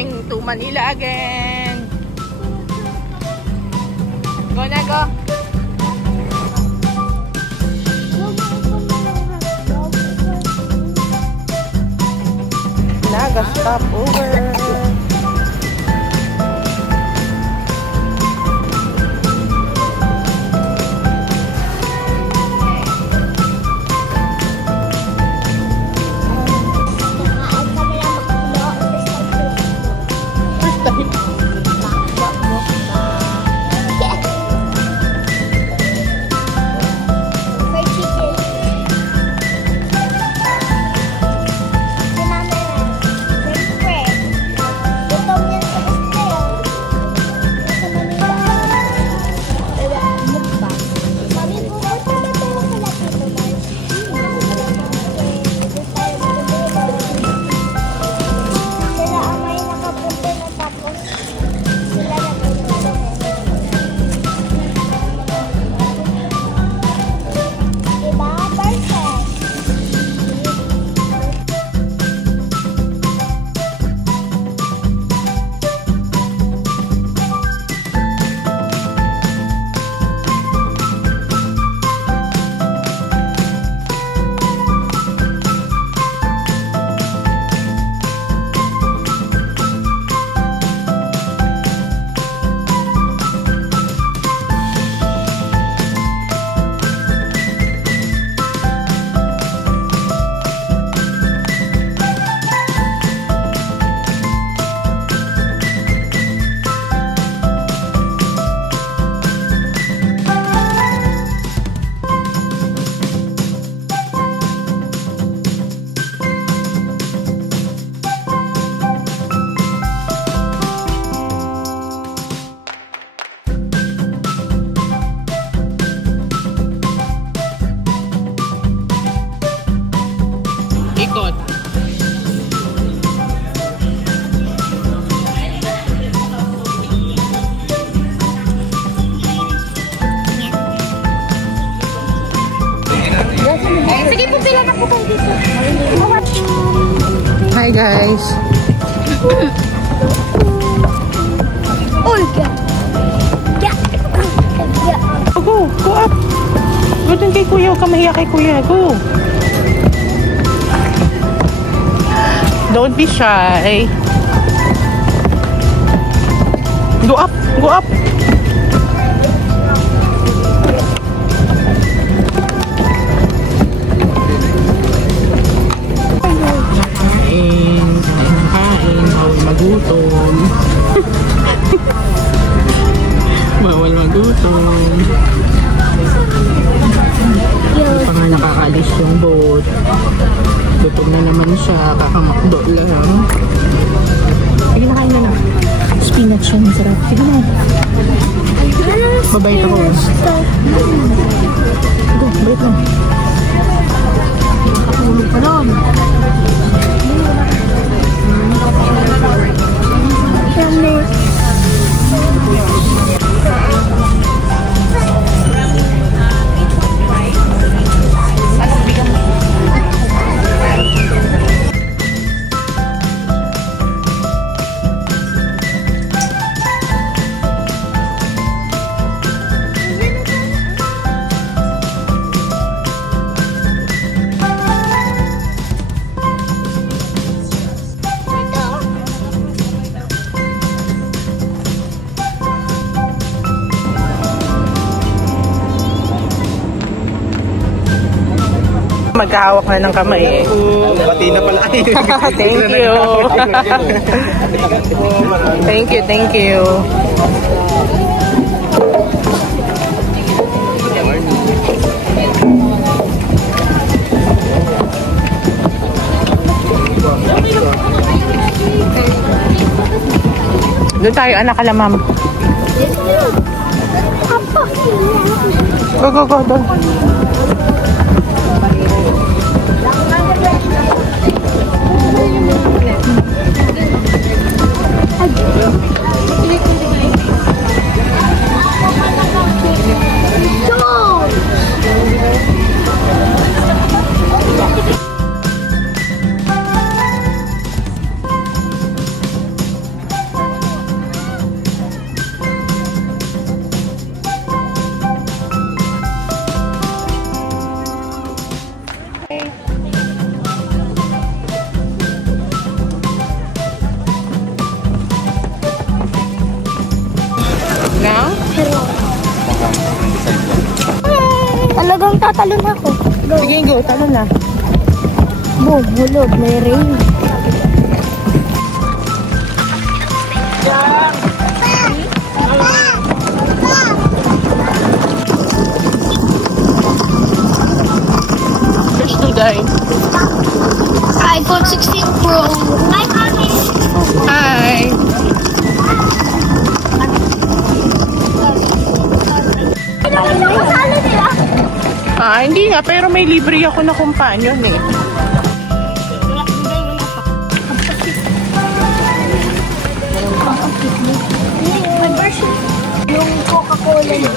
going to Manila again. Go na, go. Naga stop over. Ikot. Sige po, pila na po kung dito. Hi guys. Go up. Go dun kay kuya. Huwag ka mahiya kay kuya. Go. Don't be shy. Go up. Go up. Magutom. Bawal magutom. Hindi pa nga nakakalis yung boat. Gutom na naman siya. Kakamakdo lang. Sige na, kain na na. Spinach siya. Masarap. Sige na. Babait ako. Ito, bait lang. Nakatulog pa lang. Magkahawak na ng kamay eh. Bati na pala. Thank you. Thank you, thank you. Doon tayo, anak ka lang, ma'am. Go, go, go, doon. Parang tatalon ako. Go. Sige, go. Talon na. Boom, hulog. May rain. First to die. iPhone 16 Pro. Hi, Mommy. Hi. Hindi nga. Pero may libre ako na companion eh. Yung Coca-Cola niya.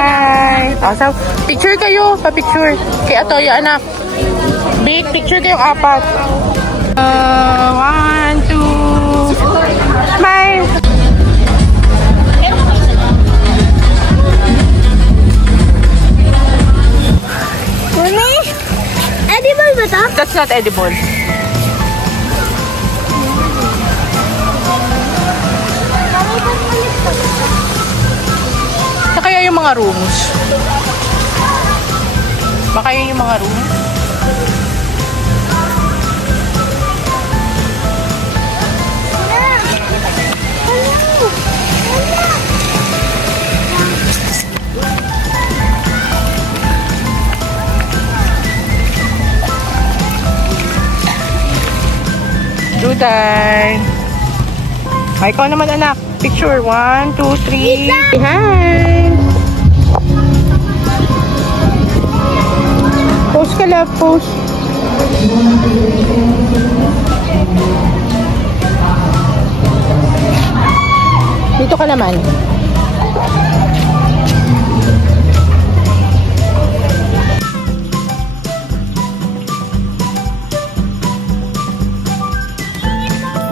Hi. So, picture kayo. Pa-picture. Kay Atoya, anak. Big picture kayong apat. 1, 2. Smile. Mami, edible ba ito? That's not edible. Kaya yung mga rooms. Baka yun yung mga rooms. Duday. Ay, ikaw naman anak. Picture. 1, 2, 3. Hi. Post ka love. Post. Dito ka naman.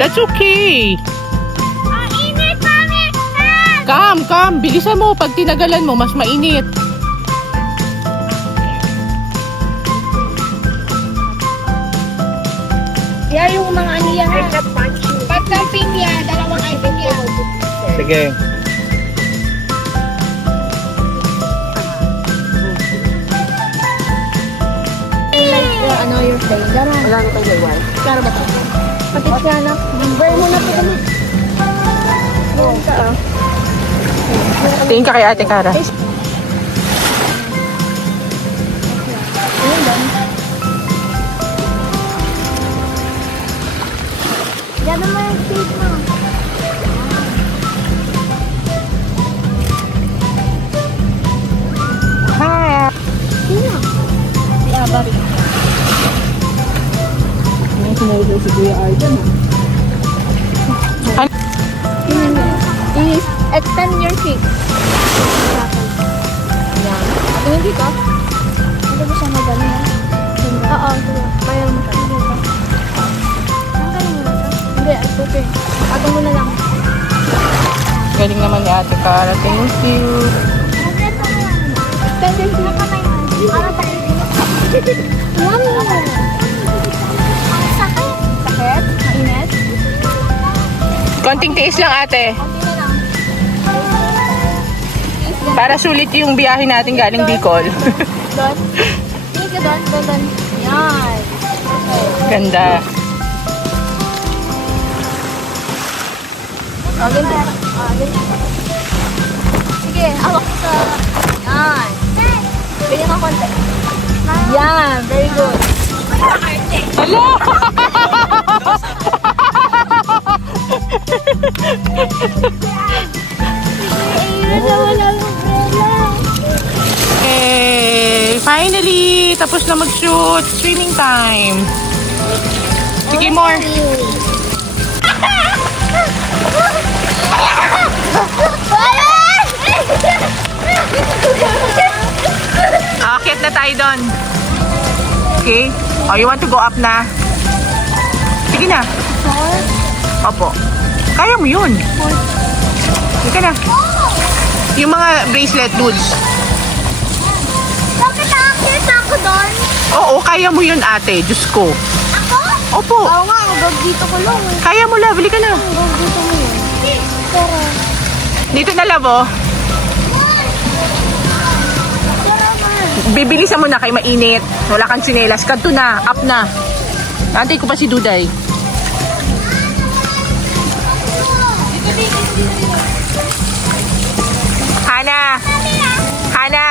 That's okay. Init, Mami! Come. Bilisan mo. Pag tinagalan mo, mas mainit. Yeah, yung mga ano yan. Tatlong pinya, dalawang ay pinya. Sige. Ano yung play? Gano'n? Wala na tayo iwan. Gano'n ba ito? Kapit ka na. Burn mo na ito kami. Burn ka ah. Tingin ka kay Ate Cara. Ayun ba? Gano'n mo yung face mo. Hi. Sino? Si Abari. Sinulog si Kuya Arden. Extend your feet. Yan. Tingin dito. Hindi ba siya magaling yan? Oo. Kaya mo siya. Tanggalin mo na siya. Hindi, it's okay. Agad mo na lang. Galing naman ni Ate Cara. Thank you. Extend your feet. Para tayo din. Wow! Sakit? Sakit? Mainit? Konting tiis lang ate. Konti na lang. Para sulit yung biyahe natin galing Bicol. Doon? Tingin ka doon? Doon. Yan. Ganda. Ganda. Sige, hawak ko sa... Yan. Ganyan ka konti. Yan. Very good. Hello! Finally! Tapos na mag-shoot. Swimming time. Sige, more. Akit na tayo doon. Okay? Oh, you want to go up na? Sige na. Opo. Kaya mo yun. Sige na. Yung mga bracelet dudes. Bakit akit ako doon? Oo, kaya mo yun ate. Diyos ko. Ako? Opo. Oo nga, hanggang dito ko lang. Kaya mo la. Bili ka na. Hanggang dito mo yun. Pero... Dito na labo. Bibilisan mo na kay mainit. Wala kang tsinelas. Kadto na. Up na. Antay ko pa si Duday. Hana! Hana!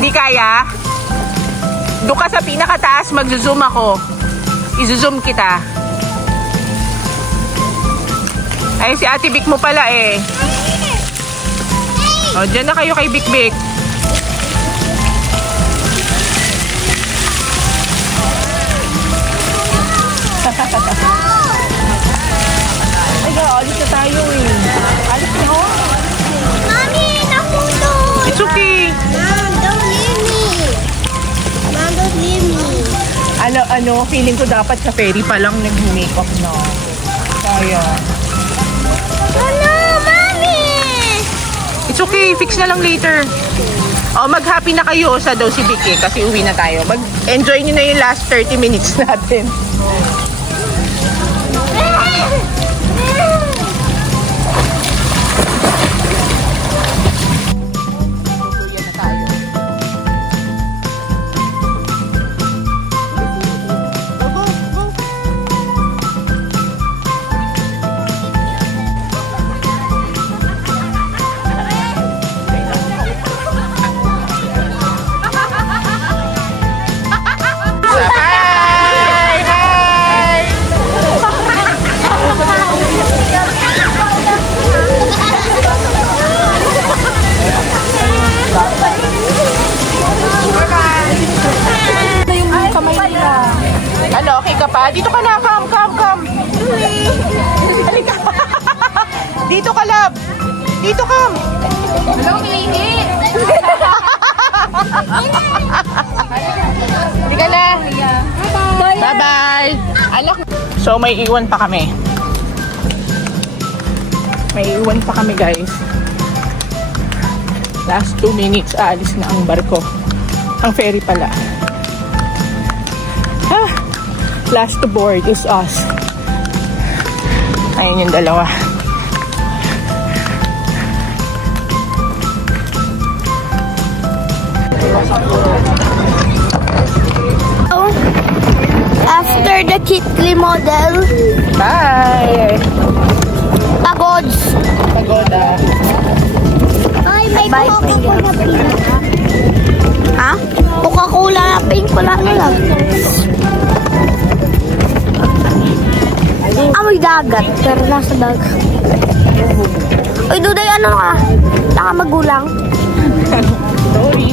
Hindi kaya? Doon ka sa pinakataas, mag-zoom ako. I-zoom kita. Ay, si Ate Vic mo pala eh. O, dyan na kayo kay Vic Vic. Ay, alis na tayo eh. Alis na oh. Mommy, naputo! It's okay. Mom, don't leave me! Mom, don't leave me! Ano, feeling ko dapat sa ferry pa lang nag-makeup na. Kaya. Ano, Mommy? It's okay, fix na lang later. Oh, mag-happy na kayo sa daw si Vic eh, kasi uwi na tayo. Mag-enjoy nyo na yung last 30 minutes natin. Ano, okay ka pa? Dito ka na, come. Halika. Dito ka, love. Dito, come. Hello, baby! Halika na. Bye-bye. Alak. So, may iwan pa kami. Guys. Last 2 minutes, aalis na ang barko. Ang ferry pala. Last to board is us. Ayun yung dalawa. After the Kitli model, Bye! pagods. Pagoda. Ay, may Coca-Cola na pink. Ha? Coca-Cola na pink. Wala na lang. Amoy dagat, pero nasa dagat. Uy, Duday, ano ka? Naka magulang? Sorry.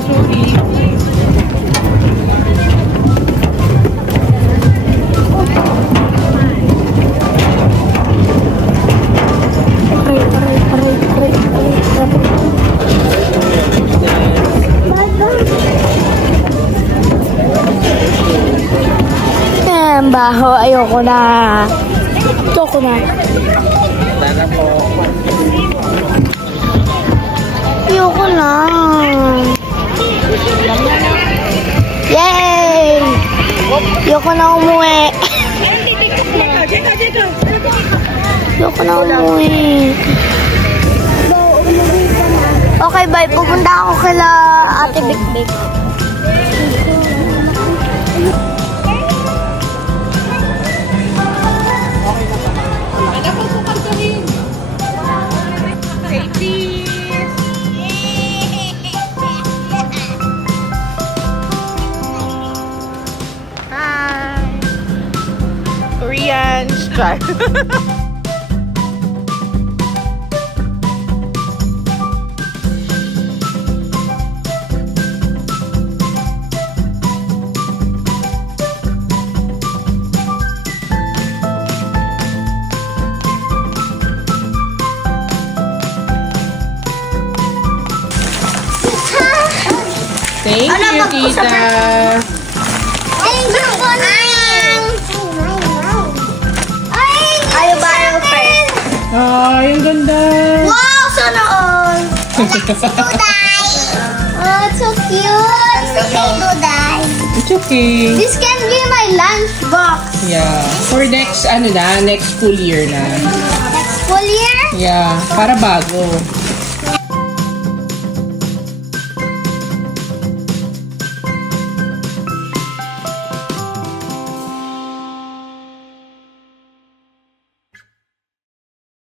Ang baho, ayoko na. Ayoko na. Yay! Ayoko na umuwi. Ayoko na umuwi. Okay, bye. Pupunta ako kila Ate Vic Vic. Korean style. Thank you, Tita. Thank you, Bonang. Ayaw ba yung friend? Ay, ang ganda. Wow, sana all. Si Duday. Oh, it's so cute. Hey, Duday. It's okay. This can be my lunch box. Yeah. For next, next school year na. Next school year? Yeah, para bago.